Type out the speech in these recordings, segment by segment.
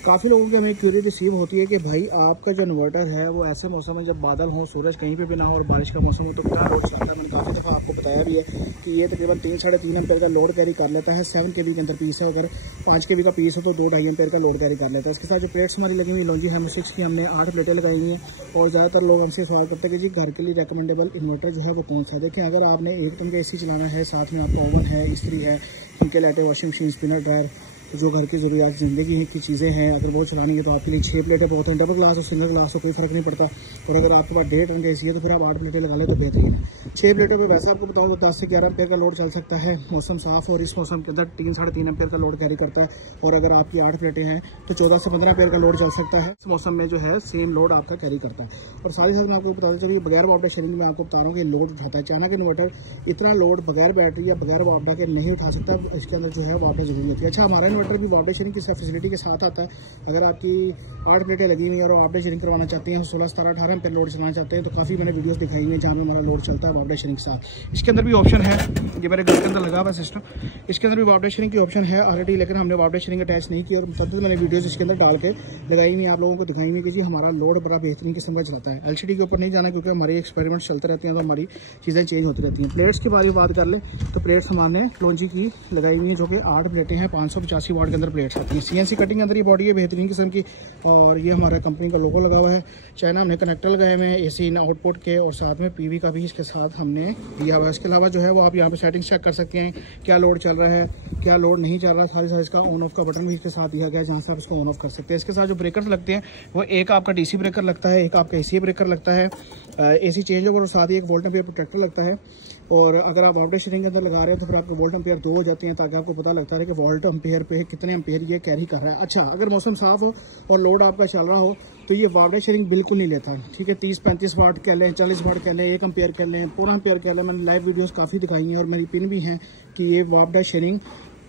काफ़ी लोगों की हमें क्यूरी रिसीव होती है कि भाई आपका जो इन्वर्टर है वो ऐसे मौसम में जब बादल हो, सूरज कहीं पे भी ना हो और बारिश का मौसम हो तो क्या लोड चलता है। मैंने काफ़ी दफ़ा आपको बताया भी है कि ये तकरीबन 3-3.5 एम्पेयर का लोड कैरी कर लेता है। 7 kV के अंदर पीस है, अगर 5 kV का पीस हो तो 2-2.5 एम्पेयर का लोड कैरी कर लेता है। इसके साथ जो प्लेट्स हमारी लगी हुई लॉन्जी हेमो6 की हमने 8 प्लेटें लगाई हुई हैं। और ज़्यादातर लोग हमसे सवाल करते हैं कि जी घर के लिए रिकमेंडेबल इन्वर्टर जो है वो कौन सा है। देखें, अगर आपने 1 टन का AC चलाना है, साथ में आपका ओवन है, इस्त्री है, उनके लाइटें, वॉशिंग मशीन, स्पिनर, ड्रायर, जो घर की ज़रूरियात ज़िंदगी की चीज़ें हैं, अगर वो चलानी है तो आपके लिए 6 प्लेटें बहुत हैं। डबल ग्लास और सिंगल ग्लास हो कोई फ़र्क नहीं पड़ता। और अगर आपके पास 1.5 टन का AC है तो फिर आप 8 प्लेटें लगा लें तो बेहतरीन है। 6 प्लेटों पे वैसे आपको बताऊँ तो 10 से 11 एम्पेयर का लोड चल सकता है, मौसम साफ़ हो। और इस मौसम के अंदर 3-3.5 एम्पेयर का लोड कैरी करता है। और अगर आपकी 8 प्लेटें हैं तो 14 से 15 एम्पेयर का लोड चल सकता है। इस मौसम में जो है सेम लोड आपका कैरी करता है। और साथ ही साथ मैं आपको बताता चलिए, बगैर वापडा शेयरिंग में आपको बता रहा हूँ कि लोड उठाता है। चाइना का इन्वर्टर इतना लोड बगैर बैटरी या बगैर वापडा के नहीं उठा सकता। इसके अंदर जो है वापडा जरूरी होती है। अच्छा, हमारा इन्वर्टर भी वापडा शेयरिंग फैसिलिटी के साथ आता है। अगर आपकी 8 प्लेटें लगी हुई हैं और वापडा शेयरिंग करवाना चाहते हैं, 16, 17, 18 एम्पेयर लोड चलाना चाहते हैं तो काफ़ी मैंने वीडियोस दिखाई हुई हैं जहाँ पे हमारा लोड चलता है वापडा शेयरिंग के साथ। इसके अंदर भी ऑप्शन है, ये मेरे घर के अंदर लगा हुआ सिस्टम, इसके अंदर भी वापडा शेयरिंग की ऑप्शन है ऑलरेडी, लेकिन हमने वापडा शेयरिंग अटैच नहीं की। और तब मैंने वीडियोस इसके अंदर डाल के लगाई हुई आप लोगों को दिखाई हुई कि जी हमारा लोड बड़ा बेहतरीन किस्म का चलाता है। LCD के ऊपर नहीं जाना क्योंकि हमारे एक्सपेरिमेंट चलते रहते हैं तो हमारी चीज़ें चेंज होती रहती हैं। प्लेट्स के बारे में बात कर लें तो प्लेट्स हमने लॉन्जी की लगाई हुई है जो कि 8 प्लेटें हैं, 585 वाट के अंदर प्लेट्स आती हैं। CNC कटिंग अंदर ये बॉडी है बेहतरीन किस्म की। और ये हमारा कंपनी का लोगो लगा हुआ है। चाइना हमने कनेक्टर लगाए हुए हैं AC इन आउटपुट के, और साथ में PV का भी इसके साथ हमने दिया हुआ है। इसके अलावा जो है वो आप यहाँ पे सेटिंग्स चेक कर सकते हैं, क्या लोड चल रहा है, क्या लोड नहीं चल रहा। साथ ही साथ इसका ऑन ऑफ का बटन भी इसके साथ दिया गया है जहाँ से आप इसको ऑन ऑफ कर सकते हैं। इसके साथ जो ब्रेकर्स लगते हैं वो एक आपका DC ब्रेकर लगता है, एक आपका AC ब्रेकर लगता है, AC चेंज ओवर, और साथ ही एक वोल्ट एम्पियर प्रोटेक्टर लगता है। और अगर आप वापडा शेयरिंग के अंदर लगा रहे हैं तो फिर आपके वोल्ट एम्पियर 2 हो जाते हैं, ताकि आपको पता लगता है कि वोल्ट एम्पियर पे कितने एम्पियर ये कैरी कर रहा है। अच्छा, अगर मौसम साफ हो और लोड आपका चल रहा हो तो ये वापडा शेयरिंग बिल्कुल नहीं लेता, ठीक है। 30-35 वाट कह लें, 40 वाट कह लें, 1 एम्पियर कह लें, पूरा एम्पियर कह लें, मैंने लाइव वीडियोस काफ़ी दिखाई हैं और मेरी पिन भी हैं कि ये वापडा शेयरिंग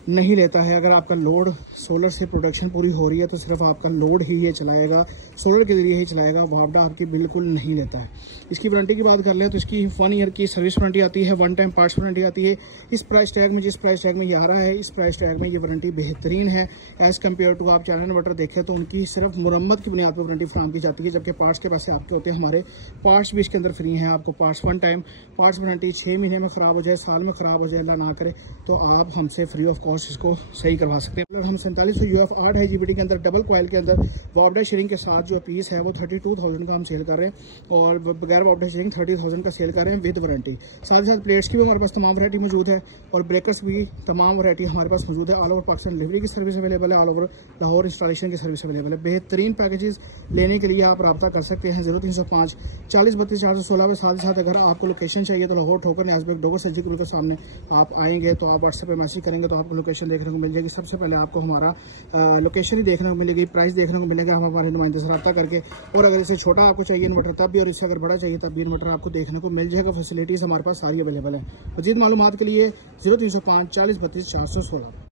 नहीं लेता है। अगर आपका लोड सोलर से प्रोडक्शन पूरी हो रही है तो सिर्फ आपका लोड ही ये चलाएगा, सोलर के जरिए ही चलाएगा, वापडा आपकी बिल्कुल नहीं लेता है। इसकी वारंटी की बात कर लें तो इसकी 1 ईयर की सर्विस वारंटी आती है, 1 टाइम पार्ट्स वारंटी आती है। इस प्राइस टैग में, जिस प्राइस टैग में ये आ रहा है, इस प्राइस टैग में ये वारंटी बेहतरीन है एज़ कम्पेयर टू आप चाइना इन्वर्टर देखें तो उनकी सिर्फ मुरम्मत की बुनियाद पर वारंटी फराम की जाती है, जबकि पार्ट्स के पैसे आपके होते हैं। हमारे पार्ट्स भी इसके अंदर फ्री हैं। आपको पार्ट्स 1 टाइम पार्ट्स वारंटी 6 महीने में ख़राब हो जाए, साल में ख़राब हो जाए, अल्लाह ना करे, तो आप हमसे फ्री ऑफ कॉस्ट इसको सही करवा सकते हैं। हम 4700 UF 8 IGBT के अंदर डबल कॉइल के अंदर वापडा शेयरिंग के साथ जो पीस है वो 32,000 का हम सेल कर रहे हैं, और बगैर वापडा शेयरिंग 30,000 का सेल कर रहे हैं विद वारंटी। साथ ही साथ प्लेट्स की भी हमारे पास तमाम वैरायटी मौजूद है, और ब्रेकर्स भी तमाम वैरायटी हमारे पास मौजूद है। ऑल ओवर पाकिस्तान डिलीवरी की सर्विस अवेलेबल है, ऑल ओवर लाहौर इंस्टॉलेशन की सर्विस अवेलेबल है। बेहतरीन पैकेजेस लेने के लिए आप रब्ता कर सकते हैं 0305 40 32 416 में। साथ ही साथ अगर आपको लोकेशन चाहिए तो लाहौर ठोकर न्याज़बेग डोगर सर्जिकल के सामने आप आएंगे तो आप व्हाट्सएप पर मैसेज करेंगे तो आपको लोकेशन देखने को मिल जाएगी। सबसे पहले आपको हमारा लोकेशन ही देखने को मिलेगी, प्राइस देखने को मिलेगा, हम हमारे नुमाइंदे से रब्ता करके। और अगर इससे छोटा आपको चाहिए इन्वर्टर तब भी, और इससे अगर बड़ा चाहिए तब भी इन्वर्टर आपको देखने को मिल जाएगा। फैसिलिटीज़ हमारे पास सारी अवेलेबल है। मज़ीद मालूमात के लिए 0305 40 32 416।